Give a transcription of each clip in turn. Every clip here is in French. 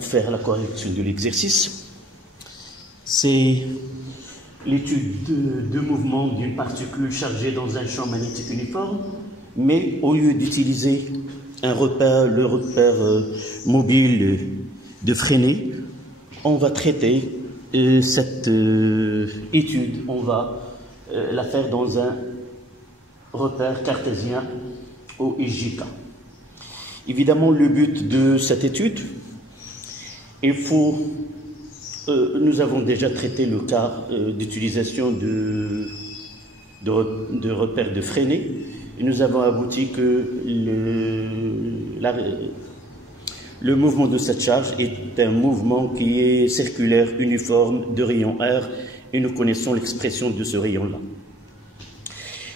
Faire la correction de l'exercice, c'est l'étude de mouvement d'une particule chargée dans un champ magnétique uniforme, mais au lieu d'utiliser le repère mobile de Freinet, on va traiter cette étude, on va la faire dans un repère cartésien au IJK. Évidemment, le but de cette étude, nous avons déjà traité le cas d'utilisation de repères de Freinet, et nous avons abouti que le mouvement de cette charge est un mouvement qui est circulaire, uniforme, de rayon R, et nous connaissons l'expression de ce rayon-là.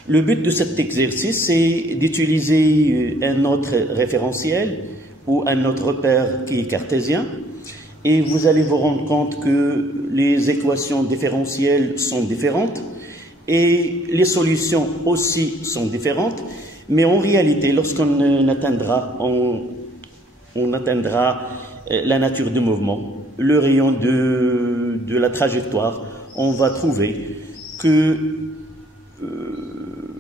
Le but de cet exercice, c'est d'utiliser un autre référentiel ou un autre repère qui est cartésien, et vous allez vous rendre compte que les équations différentielles sont différentes et les solutions aussi sont différentes, mais en réalité, lorsqu'on atteindra, la nature du mouvement, le rayon de la trajectoire, on va trouver que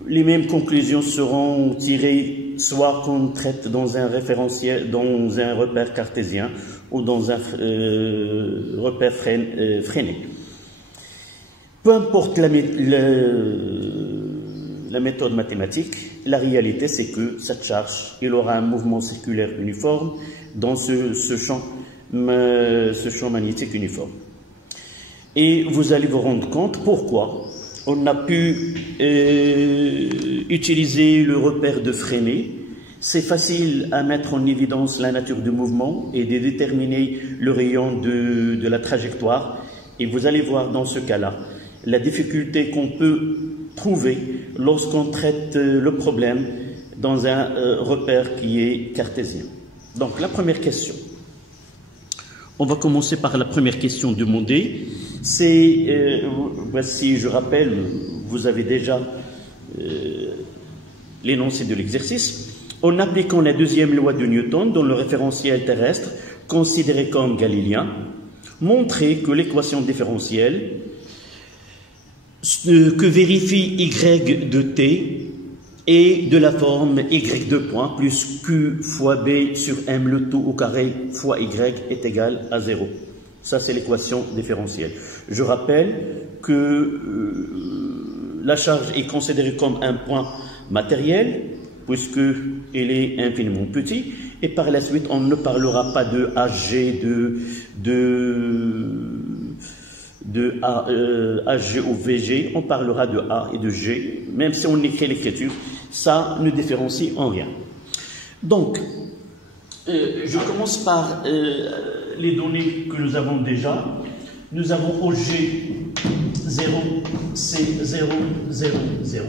les mêmes conclusions seront tirées soit qu'on traite dans un référentiel, dans un repère cartésien ou dans un repère Freinet. Peu importe la méthode mathématique, la réalité c'est que cette charge, il aura un mouvement circulaire uniforme dans ce champ magnétique uniforme. Et vous allez vous rendre compte pourquoi on a pu utiliser le repère de Freinet. C'est facile à mettre en évidence la nature du mouvement et de déterminer le rayon de la trajectoire. Et vous allez voir dans ce cas-là la difficulté qu'on peut trouver lorsqu'on traite le problème dans un repère qui est cartésien. Donc la première question. On va commencer par la première question demandée. C'est, voici, je rappelle, vous avez déjà l'énoncé de l'exercice. En appliquant la deuxième loi de Newton dans le référentiel terrestre considéré comme galiléen, montrer que l'équation différentielle que vérifie y de t est de la forme y2 points plus q fois b sur m le tout au carré fois y est égal à 0. Ça, c'est l'équation différentielle. Je rappelle que la charge est considérée comme un point matériel, puisqu'il est infiniment petit, et par la suite, on ne parlera pas de HG, HG ou VG, on parlera de A et de G, même si on écrit l'écriture, ça ne différencie en rien. Donc, je commence par les données que nous avons déjà. Nous avons OG 0, C 0, 0, 0,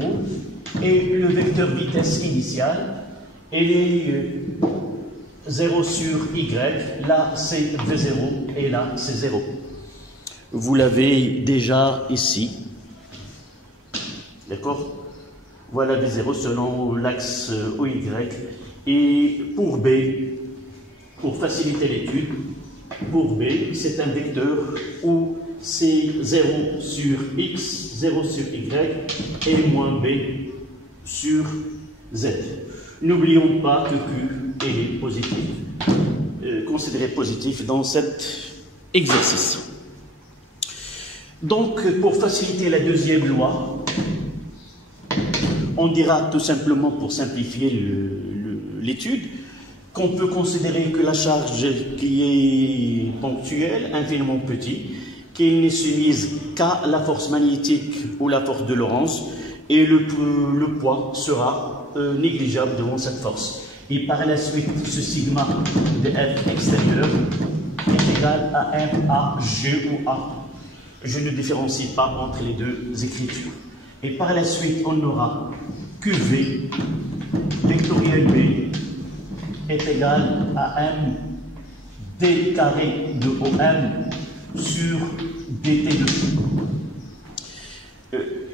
et le vecteur vitesse initiale, elle est 0 sur Y, là c'est V0 et là c'est 0. Vous l'avez déjà ici, d'accord? Voilà V0 selon l'axe OY, et pour B, pour faciliter l'étude, pour B, c'est un vecteur où c'est 0 sur X, 0 sur Y et moins B sur Z. N'oublions pas que Q est positif, considéré positif dans cet exercice. Donc, pour faciliter la deuxième loi, on dira tout simplement, pour simplifier l'étude, qu'on peut considérer que la charge qui est ponctuelle, infiniment petite, qu'elle n'est soumise qu'à la force magnétique ou la force de Lorentz, et le poids sera négligeable devant cette force. Et par la suite, ce sigma de F extérieur est égal à M, A, G ou A. Je ne différencie pas entre les deux écritures. Et par la suite, on aura QV vectoriel B est égal à M d carré de OM sur dt de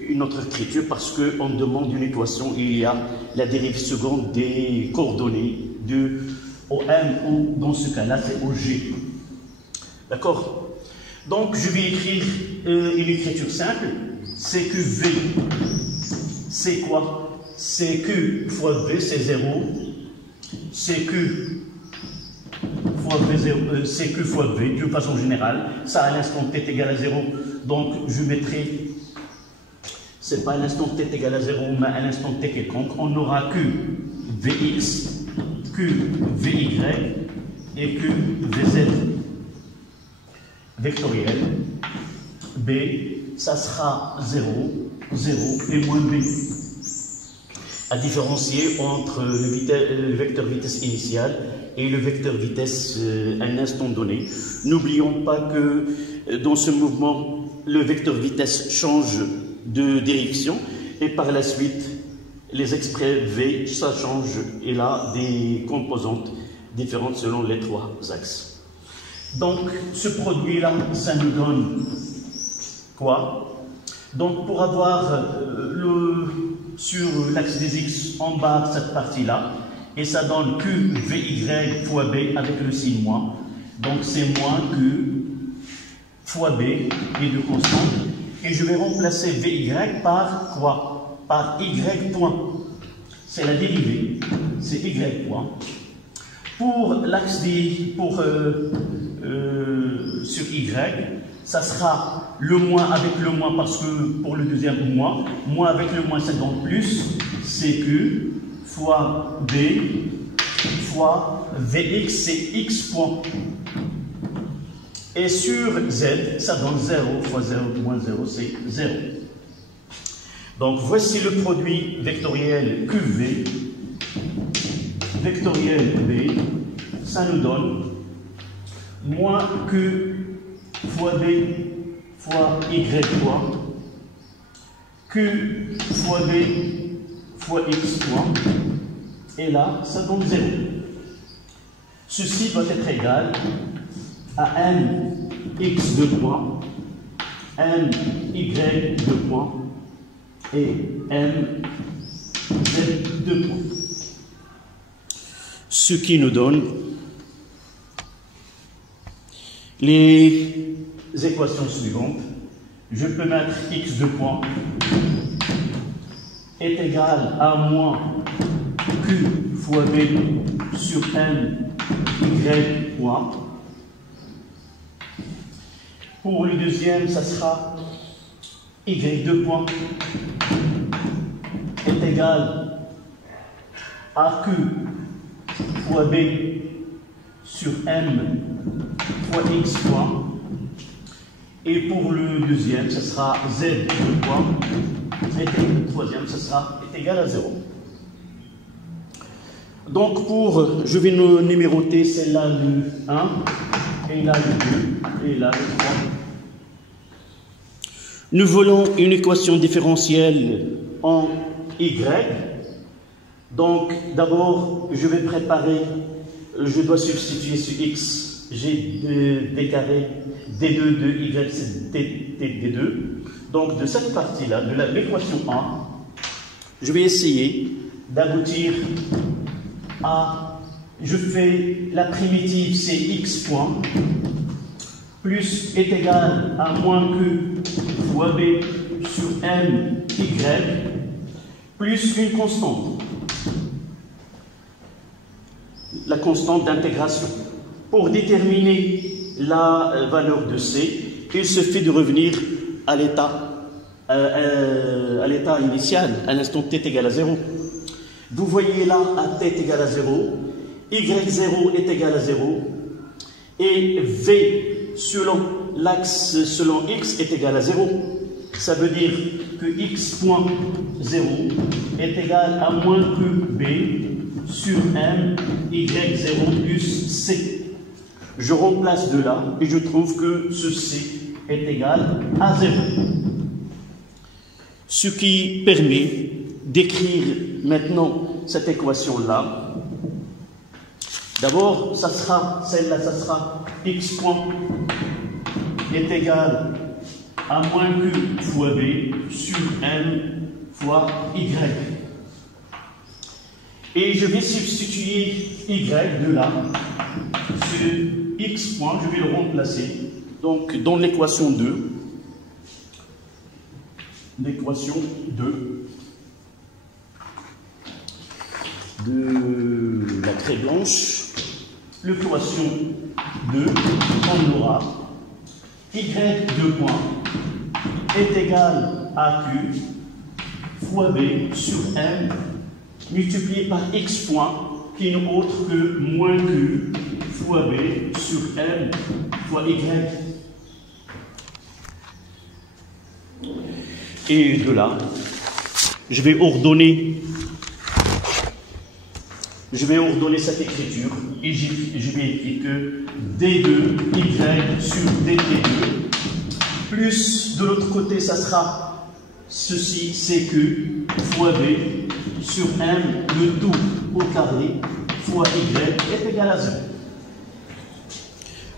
une autre écriture parce qu'on demande une équation, il y a la dérive seconde des coordonnées de au M ou dans ce cas-là, c'est au G. D'accord? Donc, je vais écrire une écriture simple. C'est que V, c'est quoi? C'est que fois V, c'est 0. C'est que fois V, 0, c'est que fois V, de façon générale. Ça, à l'instant t est égal à 0. Donc, je mettrai, c'est pas à l'instant t est égal à 0, mais à l'instant t quelconque. On n'aura que Vx, que Vy et que Vz. Vectoriel. B, ça sera 0, 0 et moins B. À différencier entre le vecteur vitesse initiale et le vecteur vitesse à un instant donné. N'oublions pas que dans ce mouvement, le vecteur vitesse change de direction et par la suite, les extraits V, ça change et là des composantes différentes selon les trois axes. Donc, ce produit-là, ça nous donne quoi? Donc, pour avoir sur l'axe des X en bas, cette partie-là, et ça donne Q, Vy fois B avec le signe moins. Donc, c'est moins Q fois B et de constante. Et je vais remplacer Vy par quoi? Par Y point. C'est la dérivée, c'est Y point. Pour l'axe des... sur Y, ça sera le moins avec le moins parce que pour le deuxième moins avec le moins ça donne plus, c'est Q fois B fois Vx, c'est X point. Et sur Z, ça donne 0 fois 0 moins 0, c'est 0. Donc voici le produit vectoriel QV, vectoriel B, ça nous donne moins Q fois B fois Y point, Q fois B fois X point, et là, ça donne 0. Ceci doit être égal à M X de point, M Y de point, et M Z de point. Ce qui nous donne les équations suivantes. Je peux mettre X de point est égal à moins Q fois B sur M Y point. Pour le deuxième, ça sera Y2 point est égal à Q fois B sur M fois X point. Et pour le deuxième, ça sera Z2 point. Et le troisième, ça sera est égal à 0. Donc je vais nous numéroter celle-là le 1, et là le 2, et là le 3. Nous voulons une équation différentielle en Y. Donc, d'abord, je vais préparer, je dois substituer sur X, j'ai d carré, D2 de Y, c'est D2. Donc, de cette partie-là, de l'équation 1, je vais essayer d'aboutir à, je fais la primitive, c'est X point, plus est égal à moins Q fois B sur M Y, plus une constante. La constante d'intégration. Pour déterminer la valeur de C, il suffit de revenir à l'état initial, à l'instant t est égal à 0. Vous voyez là, à t est égal à 0, y0 est égal à 0, et v selon l'axe, selon x est égal à 0. Ça veut dire que x point 0 est égal à moins que b sur m y0 plus c. Je remplace de là et je trouve que ce c est égal à 0. Ce qui permet d'écrire maintenant cette équation-là. D'abord, ça sera, celle-là, ça sera x point est égal à moins q fois b sur m fois y. Et je vais substituer y de là, ce x point, je vais le remplacer. Donc, dans l'équation 2, de la craie blanche, l'équation 2, on aura y de point est égal à q fois b sur m multiplié par x point qui n'est autre que moins q fois b sur m fois y. Et de là, je vais ordonner cette écriture et je vais écrire que d2 y sur dt2 plus de l'autre côté ça sera ceci c'est q fois b sur m le tout au carré fois y est égal à 0.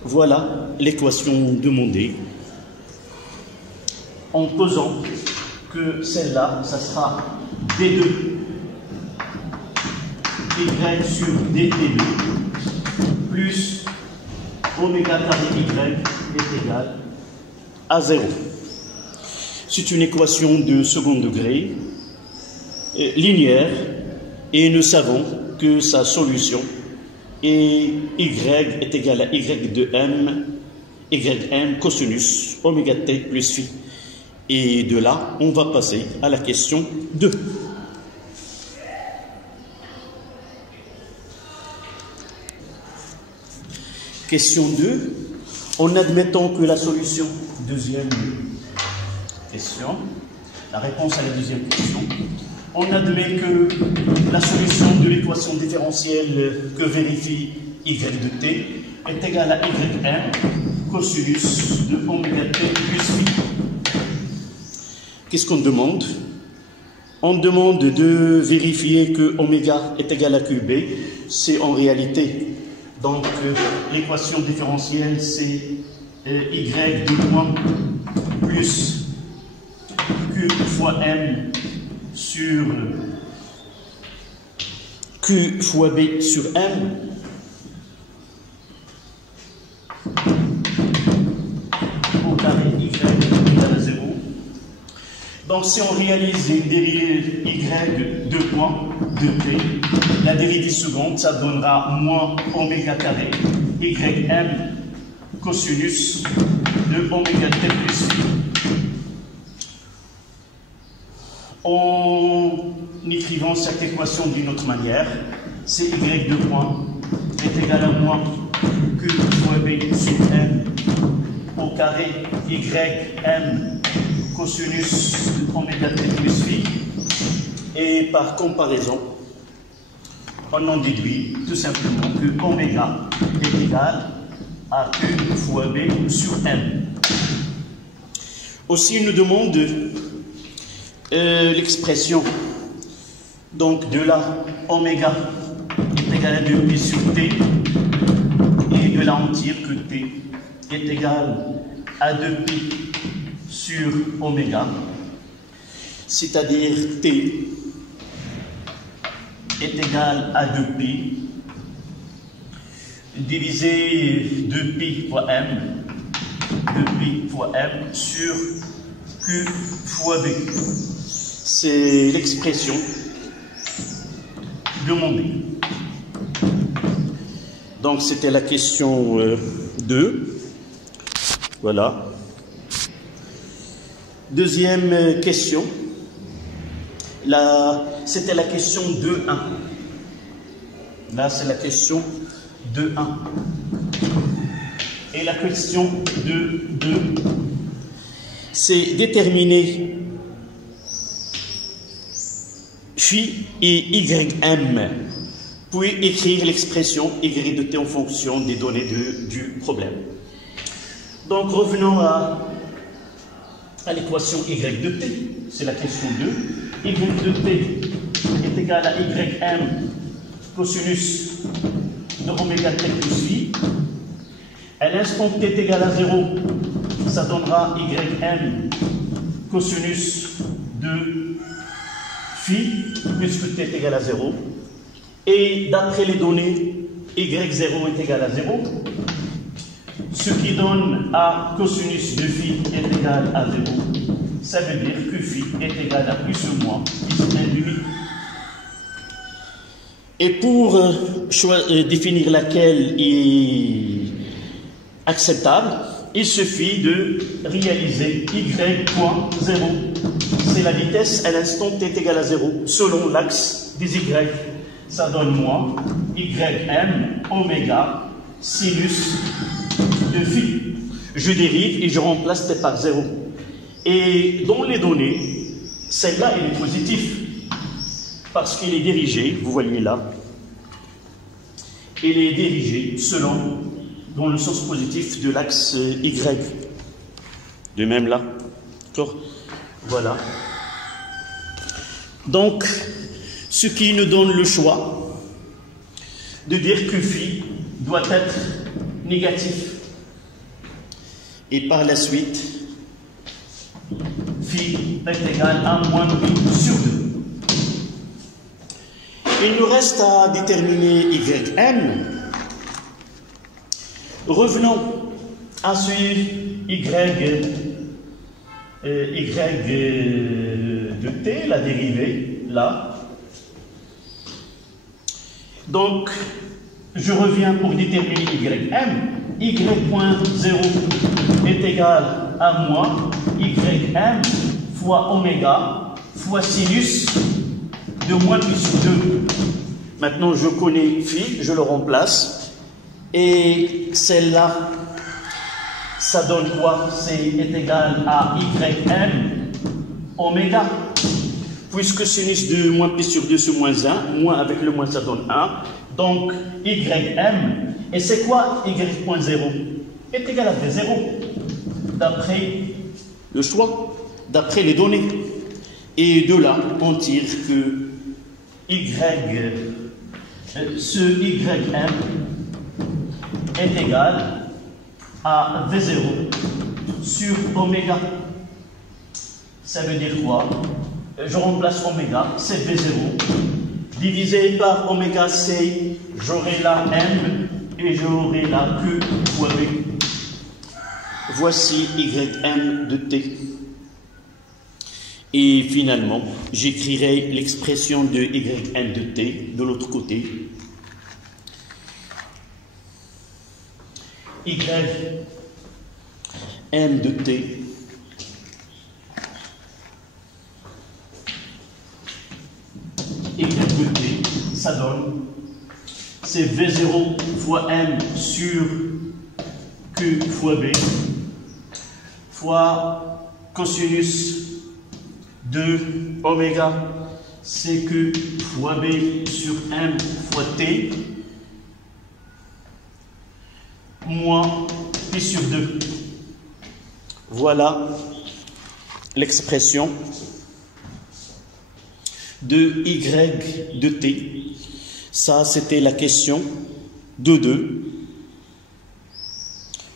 Voilà l'équation demandée en posant que celle-là ça sera d2 y sur dt2 plus oméga carré y est égal à 0. C'est une équation de second degré linéaire et nous savons que sa solution est y est égal à y de m, ym cosinus oméga t plus phi. Et de là, on va passer à la question 2. Question 2, en admettant que la solution, deuxième question, la réponse à la deuxième question, on admet que la solution de l'équation différentielle que vérifie y de t est égale à ym cosinus de oméga t plus phi. Qu'est-ce qu'on demande? On demande de vérifier que oméga est égal à qb, c'est en réalité. Donc, l'équation différentielle, c'est y de point plus q fois m sur q fois b sur m au carré y égale à 0. Donc, si on réalise une dérivée y de point de p, la dérivée seconde, ça donnera moins oméga carré ym cosinus de oméga t plus phi. En écrivant cette équation d'une autre manière, c'est y de point est égal à moins q fois b sur m au carré ym cosinus de oméga t plus phi. Et par comparaison, on en déduit tout simplement que oméga est égal à q fois b sur m. Aussi, il nous demande l'expression. Donc, de là, oméga est égal à 2pi sur t. Et de là, on tire que t est égal à 2pi sur oméga. C'est-à-dire t est égal à 2pi divisé 2pi fois m, 2pi fois m sur q fois b. C'est l'expression demandée. Donc c'était la question 2. Voilà. Deuxième question. C'était la question 2.1. Là, c'est la question 2.1. Et la question 2.2, c'est déterminer phi et ym, puis écrire l'expression y de t en fonction des données du problème. Donc, revenons à l'équation y de t, c'est la question 2. Y de t est égal à ym cosinus de oméga t plus phi. À l'instant t est égal à 0, ça donnera ym cosinus de phi, puisque t est égal à 0. Et d'après les données, y0 est égal à 0, ce qui donne à cosinus de phi est égal à 0. Ça veut dire que phi est égal à plus ou moins plus 1/8. Et pour définir laquelle est acceptable, il suffit de réaliser y.0. C'est la vitesse à l'instant t est égal à 0, selon l'axe des y. Ça donne moins ym oméga sinus de phi. Je dérive et je remplace t par 0. Et dans les données, celle-là, elle est positive. Parce qu'il est dirigé, vous voyez là, il est dirigé selon, dans le sens positif de l'axe Y. De même là. D'accord? Voilà. Donc, ce qui nous donne le choix de dire que phi doit être négatif. Et par la suite, phi est égal à moins pi sur 2. Il nous reste à déterminer ym. Revenons à ce y de t, la dérivée, là. Donc, je reviens pour déterminer ym. y.0 est égal à moins ym fois oméga fois sinus de moins pi sur 2. Maintenant, je connais phi, je le remplace. Et celle-là, ça donne quoi? C'est est égal à ym oméga. Puisque sinus de moins pi sur 2, c'est moins 1. Moins avec le moins, ça donne 1. Donc, ym. Et c'est quoi y.0? Est égal à 0. D'après le choix, d'après les données. Et de là, on tire que ce ym est égal à V0 sur oméga. Ça veut dire quoi? Je remplace oméga, c'est V0. Divisé par oméga C, j'aurai la M et j'aurai la Q fois B. Voici ym de t. Et finalement, j'écrirai l'expression de ym de t de l'autre côté. Ym de t ça donne, c'est V0 fois M sur Q fois B fois cosinus de oméga CQ fois B sur M fois T moins Pi sur 2. Voilà l'expression de Y de T. Ça, c'était la question de 2.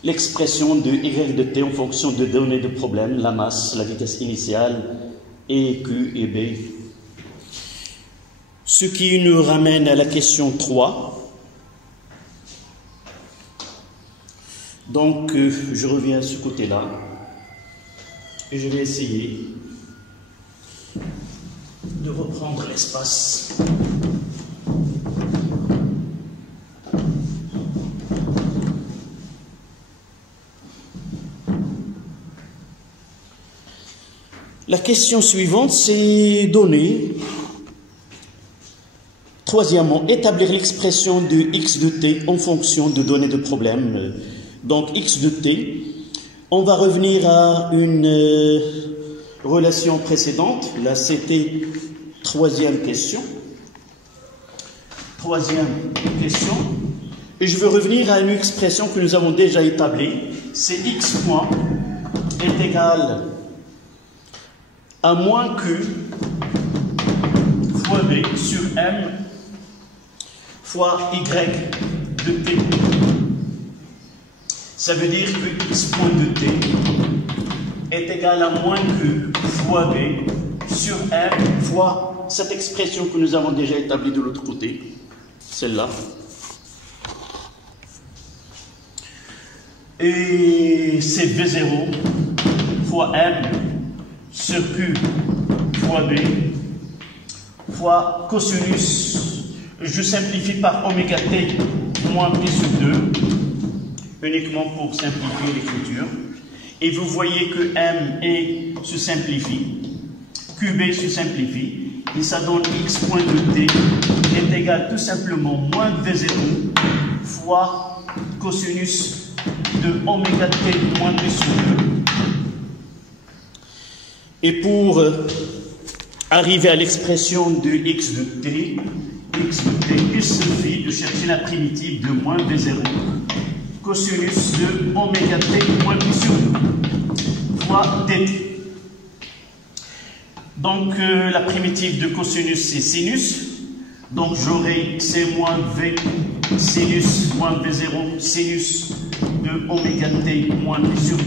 L'expression de Y de T en fonction de données de problème, la masse, la vitesse initiale, et Q et B. Ce qui nous ramène à la question 3. Donc, je reviens à ce côté-là et je vais essayer de reprendre l'espace. La question suivante, c'est donner. Troisièmement, établir l'expression de x de t en fonction de données de problème. Donc, x de t, on va revenir à une relation précédente. Là, c'était troisième question. Troisième question. Et je veux revenir à une expression que nous avons déjà établie. C'est x point est égal à moins q fois b sur m fois y de t. Ça veut dire que x point de t est égal à moins q fois b sur m fois cette expression que nous avons déjà établie de l'autre côté. celle-là. Et c'est V0 fois M sur Q fois B fois cosinus, je simplifie par oméga t moins pi sur 2, uniquement pour simplifier l'écriture. Et vous voyez que M se simplifie, QB se simplifie, et ça donne x point de t est égal tout simplement moins V0 fois cosinus de oméga t moins pi sur 2. Et pour arriver à l'expression de x de t, il suffit de chercher la primitive de moins V0 cosinus de oméga t moins pi sur 2 fois dt. Donc la primitive de cosinus c'est sinus, donc j'aurai c moins v sinus moins V0 sinus de oméga t moins pi sur 2.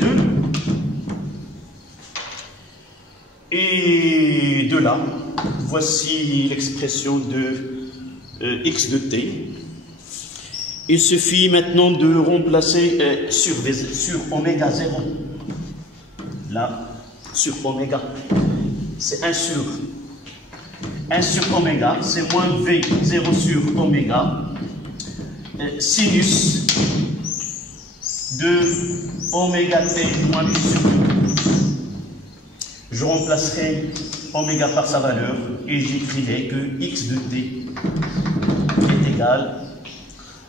Et de là, voici l'expression de x de t. Il suffit maintenant de remplacer sur oméga 0. Là, sur oméga. C'est 1 sur oméga, c'est moins V0 sur oméga. Sinus de oméga t moins pi sur 2. Je remplacerai oméga par sa valeur et j'écrirai que x de t est égal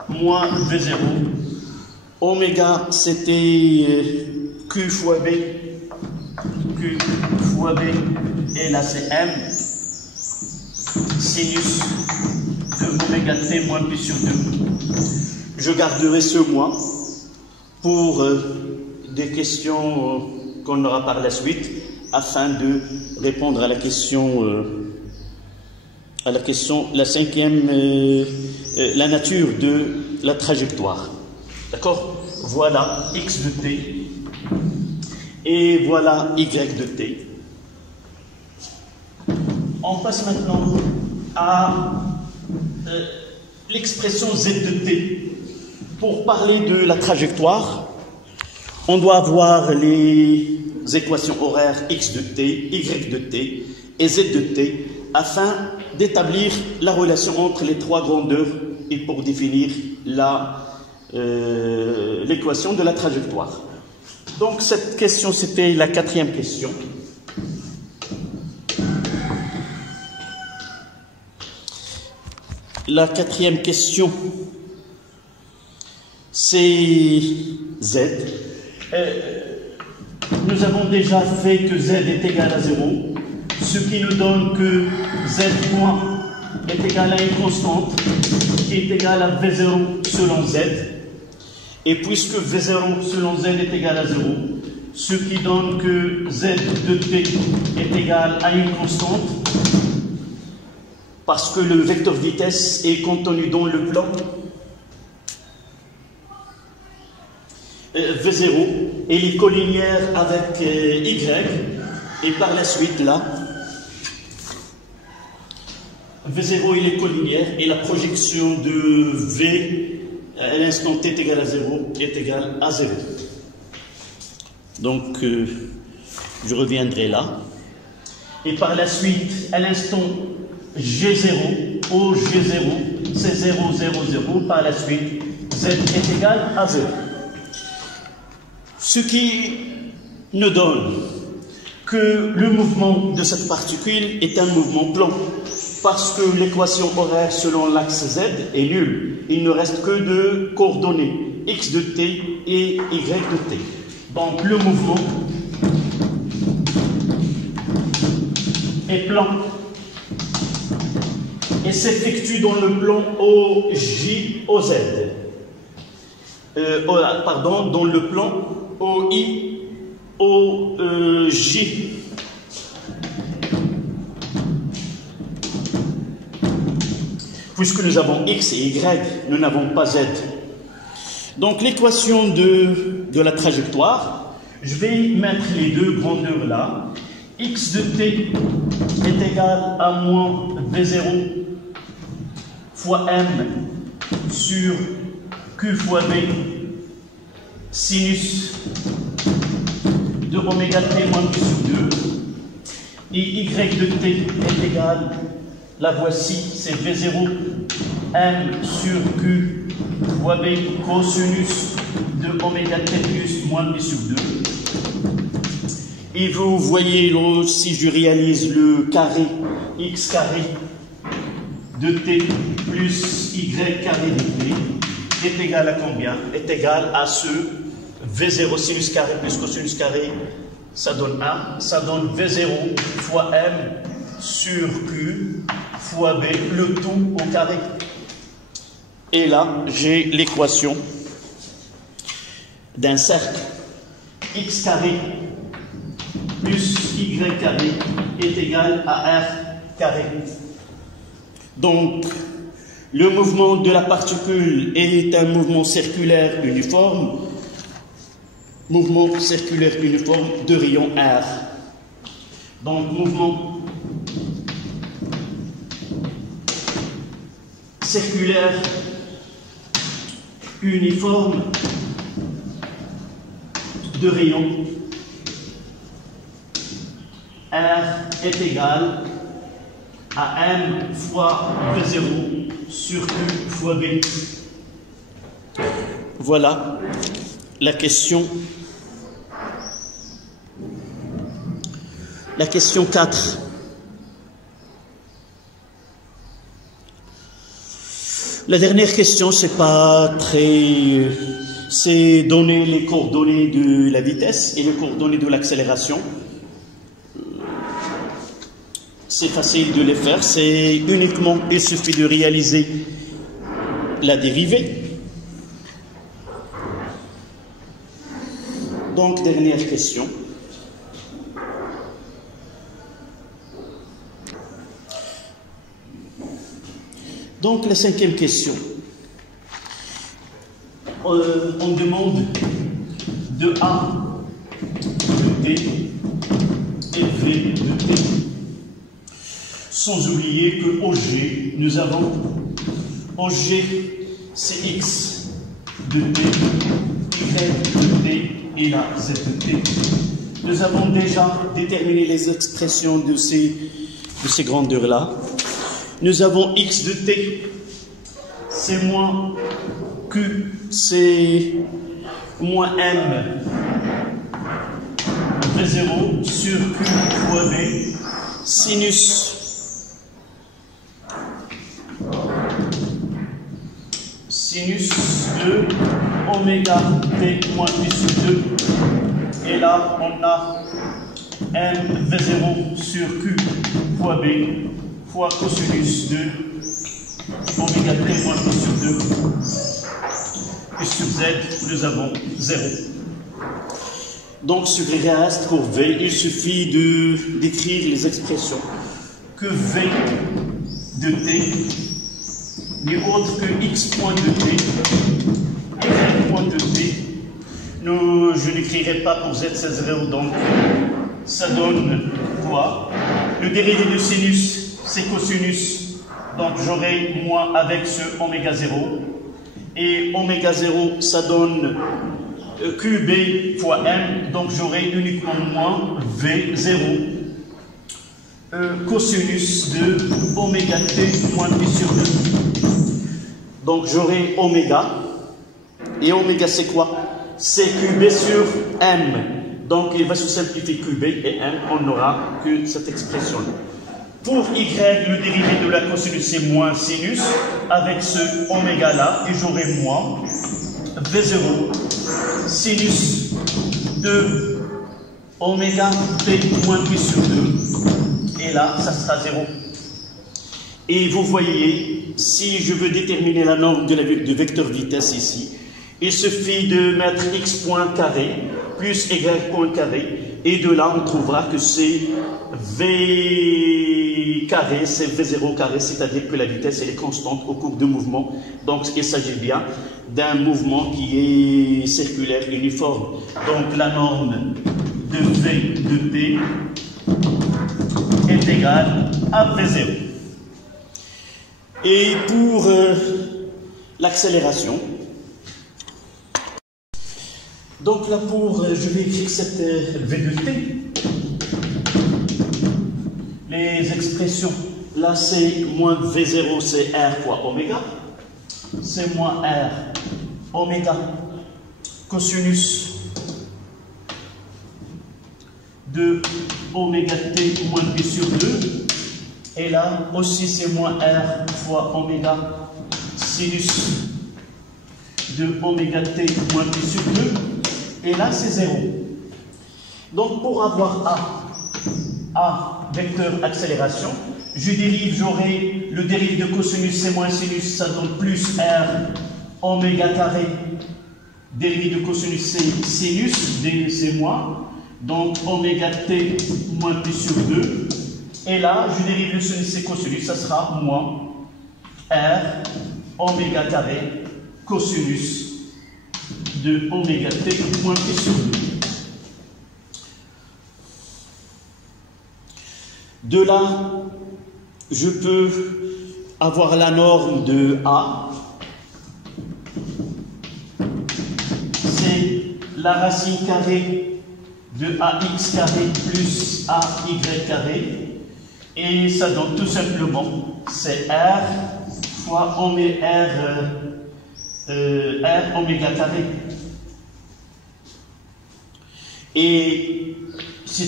moins V0. Oméga c'était Q fois B. Q fois B et là c'est M. Sinus de oméga t moins pi sur 2. Je garderai ce moins pour des questions qu'on aura par la suite, afin de répondre à la question, la cinquième, la nature de la trajectoire. D'accord? Voilà x de t et voilà y de t. On passe maintenant à l'expression z de t. Pour parler de la trajectoire, on doit avoir les équations horaires x de t, y de t et z de t afin d'établir la relation entre les trois grandeurs et pour définir l'équation de la trajectoire. Donc cette question, c'était la quatrième question. La quatrième question, c'est z. Nous avons déjà fait que z est égal à 0, ce qui nous donne que z point est égal à une constante qui est égale à V0 selon z. Et puisque V0 selon z est égal à 0, ce qui donne que z de t est égal à une constante, parce que le vecteur vitesse est contenu dans le plan V0, et il est collinéaire avec Y, et par la suite là, V0 il est collinéaire, et la projection de V à l'instant t est égal à 0 est égal à 0. Donc je reviendrai là, et par la suite à l'instant G0, au G0 c'est 0, 0, 0, par la suite Z est égal à 0. Ce qui nous donne que le mouvement de cette particule est un mouvement plan, parce que l'équation horaire selon l'axe Z est nulle. Il ne reste que deux coordonnées, x de t et y de t. Donc le mouvement est plan et s'effectue dans le plan OJ-OZ. Dans le plan OI-OJ. Puisque nous avons x et y, nous n'avons pas z. Donc l'équation de la trajectoire, je vais mettre les deux grandeurs là. X de t est égal à moins V0 fois M sur Q fois B sinus de oméga T moins Q sur 2 et Y de T est égal, la voici, c'est V0 M sur Q fois B cosinus de oméga T plus moins Q sur 2. Et vous voyez, si je réalise le carré, x carré de t plus y carré de t est égal à combien? Est égal à ce V0 sinus carré plus cosinus carré, ça donne 1, ça donne V0 fois m sur q fois b, le tout au carré. Et là, j'ai l'équation d'un cercle x carré plus y carré est égal à r carré. Donc, le mouvement de la particule est un mouvement circulaire uniforme, de rayon r. Donc, mouvement circulaire uniforme de rayon R est égal à M fois V0 sur Q fois B. Voilà la question. La question 4. La dernière question, c'est pas très... c'est donner les coordonnées de la vitesse et les coordonnées de l'accélération. C'est facile de les faire, c'est uniquement, il suffit de réaliser la dérivée. Donc, dernière question. Donc, la cinquième question. On demande de A de T et V de T. Sans oublier que OG, nous avons OG, c'est X de T, Y de T et là Z de T. Nous avons déjà déterminé les expressions de ces grandeurs-là. Nous avons X de T, c'est moins Q, c'est moins M V0 sur Q fois B, sinus de oméga T moins Q sur 2. Et là, on a M V0 sur Q fois B fois cosinus de oméga T moins Q sur 2. Et sur Z, nous avons 0. Donc, sur le reste, pour V, il suffit d'écrire les expressions que V de T n'est autre que X point de T, Y point de T. Je n'écrirai pas pour Z, c'est 0, donc ça donne quoi? Le dérivé de sinus, c'est cosinus, donc j'aurai moins avec ce oméga 0. Et oméga 0, ça donne QB fois M, donc j'aurai uniquement moins V0. Cosinus de oméga T moins Pi sur 2. Donc j'aurai oméga. Et oméga c'est quoi? C'est QB sur M. Donc il va se simplifier QB et M, on n'aura que cette expression-là. Pour Y, le dérivé de la cosinus c'est moins sinus, avec ce oméga là, et j'aurai moins V0 sinus de oméga T moins Pi sur 2. Et là, ça sera 0. Et vous voyez, si je veux déterminer la norme de vecteur vitesse ici, il suffit de mettre x point carré plus y point carré. Et de là, on trouvera que c'est v carré, c'est v0 carré, c'est-à-dire que la vitesse elle est constante au cours du mouvement. Donc, il s'agit bien d'un mouvement qui est circulaire uniforme. Donc, la norme de v de t est égale à V0. Et pour l'accélération, donc là je vais écrire cette V de t. Les expressions, là c'est moins V0, c'est R fois oméga. C'est moins R oméga cosinus de oméga t moins pi sur 2. Et là aussi c'est moins R fois oméga sinus de oméga t moins pi sur 2. Et là c'est 0. Donc pour avoir A vecteur accélération, je dérive, j'aurai le dérive de cosinus c'est moins sinus, ça donne plus R oméga carré. Dérive de cosinus c'est sinus, c'est moins. Donc oméga t moins pi sur 2. Et là, je dérive le sinus et cosinus, ça sera moins R oméga carré cosinus de oméga t moins pi sur 2. De là, je peux avoir la norme de A. C'est la racine carrée de AX carré plus AY carré. Et ça donne tout simplement, c'est R fois R oméga carré. Et c'est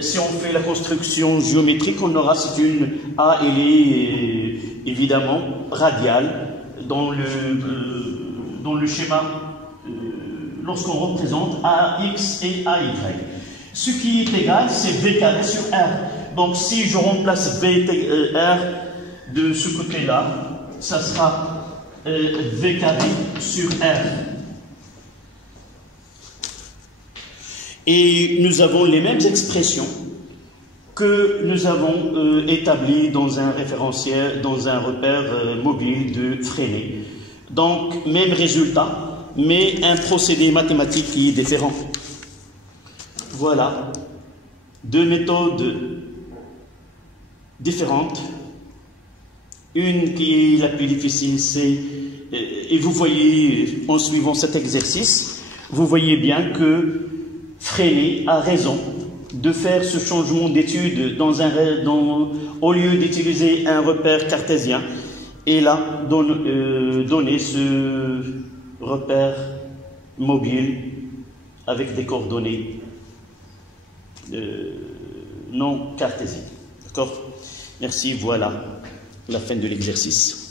si on fait la construction géométrique, on aura, c'est une A, elle est évidemment radiale dans le schéma lorsqu'on représente AX et AY. Ce qui est égal, c'est V carré sur R. Donc si je remplace R de ce côté-là, ça sera V carré sur R. Et nous avons les mêmes expressions que nous avons établies dans un référentiel, dans un repère mobile de Freinet. Donc, même résultat, mais un procédé mathématique qui est différent. Voilà, deux méthodes différentes. Une qui est la plus difficile, c'est, et vous voyez, en suivant cet exercice, vous voyez bien que Freinet a raison de faire ce changement d'étude au lieu d'utiliser un repère cartésien et là donner ce repère mobile avec des coordonnées non cartésiennes. D'accord? Merci, voilà la fin de l'exercice.